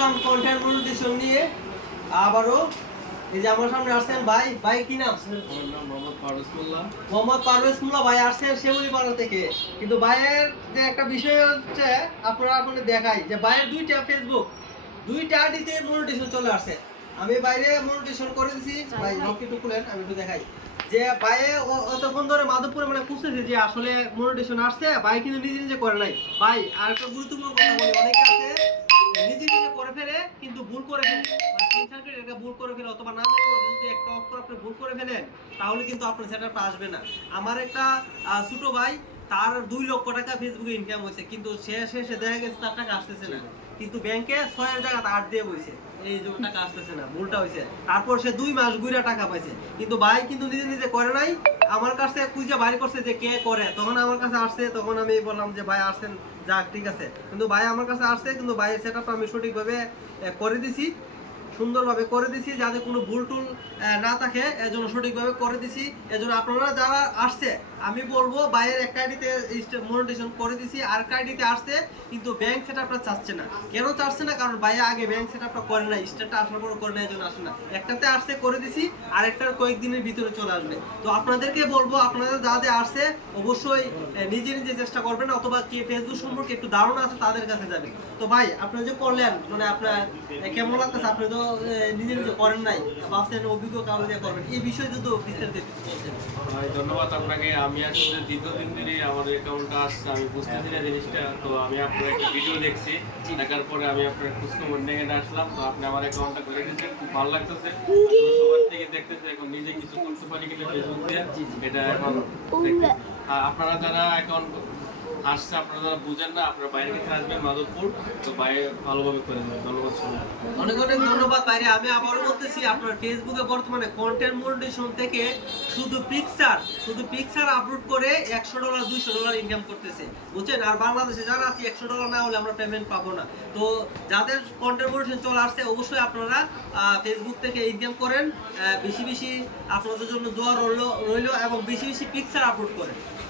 আসলাম content monetization নিয়ে। আবারও এই যে আমার সামনে আসছেন ভাই ভাই কি নাম? মোহাম্মদ ফারুজ মোহাম্মদ পারভেজ ভাই আসছেন শিউলিপাড়া থেকে। কিন্তু ভাইয়ের যে একটা বিষয় হচ্ছে আপনারা আপনাদের দেখাই যে ভাইয়ের দুইটা ফেসবুক দুইটা আইডিতে চলে আসছে। আমি বাইরে করে দিছি ভাই একটু খুলেন আমি একটু দেখাই। যে ভাইয়ে অতক্ষণ ধরে মাধবপুরে মানে খুঁজতেছে যে আসলে মনিটাইজেশন আসছে ভাই কিন্তু নিজে নিজে করে নাই। ভাই আর একটা গুরুত্বপূর্ণ কথা বলি অনেকে আছে নিজে নিজে করে ফেলে, কিন্তু ভুল করে ফেলে। মানে স্ক্রিনশটের একটা ভুল করে ফেলে, অথবা নামের মধ্যে যদি একটা অক্ষর আপনি ভুল করে ফেলেন, তাহলে কিন্তু আপনার সেটআপটা আসবে না। আমার একটা ছোট ভাই, তার দুই লক্ষ টাকা ফেসবুকে ইনকাম হয়েছে, কিন্তু সে শেষে দেখা গেছে তার টাকা আসতেছে না। কিন্তু ব্যাংকে ছয়ের জায়গা আট দিয়ে বইছে। এই যে টাকা আসতেছে না, ভুলটা হয়েছে। তারপর সে দুই মাস ঘুরে টাকা পাইছে। কিন্তু ভাই কিন্তু নিজে নিজে করে নাই আমার কাছে খুঁজে বাড়ি করছে যে কে করে। তখন আমার কাছে আসছে, তখন আমি বললাম যে, ভাই আসছেন যাক, ঠিক আছে। কিন্তু ভাই আমার কাছে আসছে, কিন্তু ভাই সেটা তো আমি সঠিকভাবে করে দিছি। সুন্দরভাবে করে দিছি, যাতে কোনো ভুল টুল না থাকে, এজন্য সঠিকভাবে করে দিছি। এজন্য আপনারা যারা আসছে, আমি বলব বাইরের এক আইডিতে মনিটেশন করে দিছি, আর আইডিতে আসছে, কিন্তু ব্যাংক সেটআপটা চাচ্ছে না। কেন চাচ্ছে না? কারণ বাইরে আগে ব্যাংক সেটআপটা করে না স্টারটা আসার পর করে না এজন্য আসে না। একটাতে আসছে, করে দিছি আর একটার কয়েকদিনের ভিতরে চলে আসবে। তো আপনাদেরকে বলব, আপনারা যাদের আসছে অবশ্যই নিজে নিজে চেষ্টা করবেন, অথবা কি ফেসবুক সম্পর্কে একটু ধারণা আছে, তাদের কাছে যাবেন। তো ভাই আপনারা যে করলেন মানে আপনার কেমন লাগতেছে? আপনি তো নিজে নিজে করেন নাই ভাবছেন অভিজ্ঞ কারও দিয়ে করবেন এই বিষয়ে যদি বিস্তারিত বলতেন। ভাই ধন্যবাদ আপনাকে। আমি আসলে দীর্ঘদিন ধরে আমাদের অ্যাকাউন্টটা আসছে আমি বুঝতেছি না জিনিসটা। তো আমি আপনার একটা ভিডিও দেখছি দেখার পরে আমি আপনার খোঁজখবর নিয়ে আসলাম। তো আপনি আমার অ্যাকাউন্টটা করে দিয়েছেন খুব ভালো লাগতেছে। সবার থেকে দেখতেছি এখন নিজে কিছু করতে পারি কিনা ফেসবুক দিয়ে এটা এখন আপনারা যারা অ্যাকাউন্ট আসছে, আপনারা যারা বুঝেন না, আপনারা বাইরে থেকে আসবেন মাধবপুর। তো বাইরে ভালোভাবে করে দেবেন ধন্যবাদ অনেক অনেক ধন্যবাদ বাইরে আমি আবারও বলতেছি, আপনার ফেসবুকে বর্তমানে কন্টেন্ট মনিটেশন থেকে শুধু পিকচার শুধু পিকচার আপলোড করে একশো ডলার দুইশো ডলার ইনকাম করতেছে। বুঝছেন? আর বাংলাদেশে যারা আছে, একশো ডলার না হলে আমরা পেমেন্ট পাবো না। তো যাদের কন্টেন্ট মনিটেশন চলে আসছে, অবশ্যই আপনারা ফেসবুক থেকে ইনকাম করেন। বেশি বেশি আপনাদের জন্য দোয়া রইল রইল এবং বেশি বেশি পিকচার আপলোড করেন।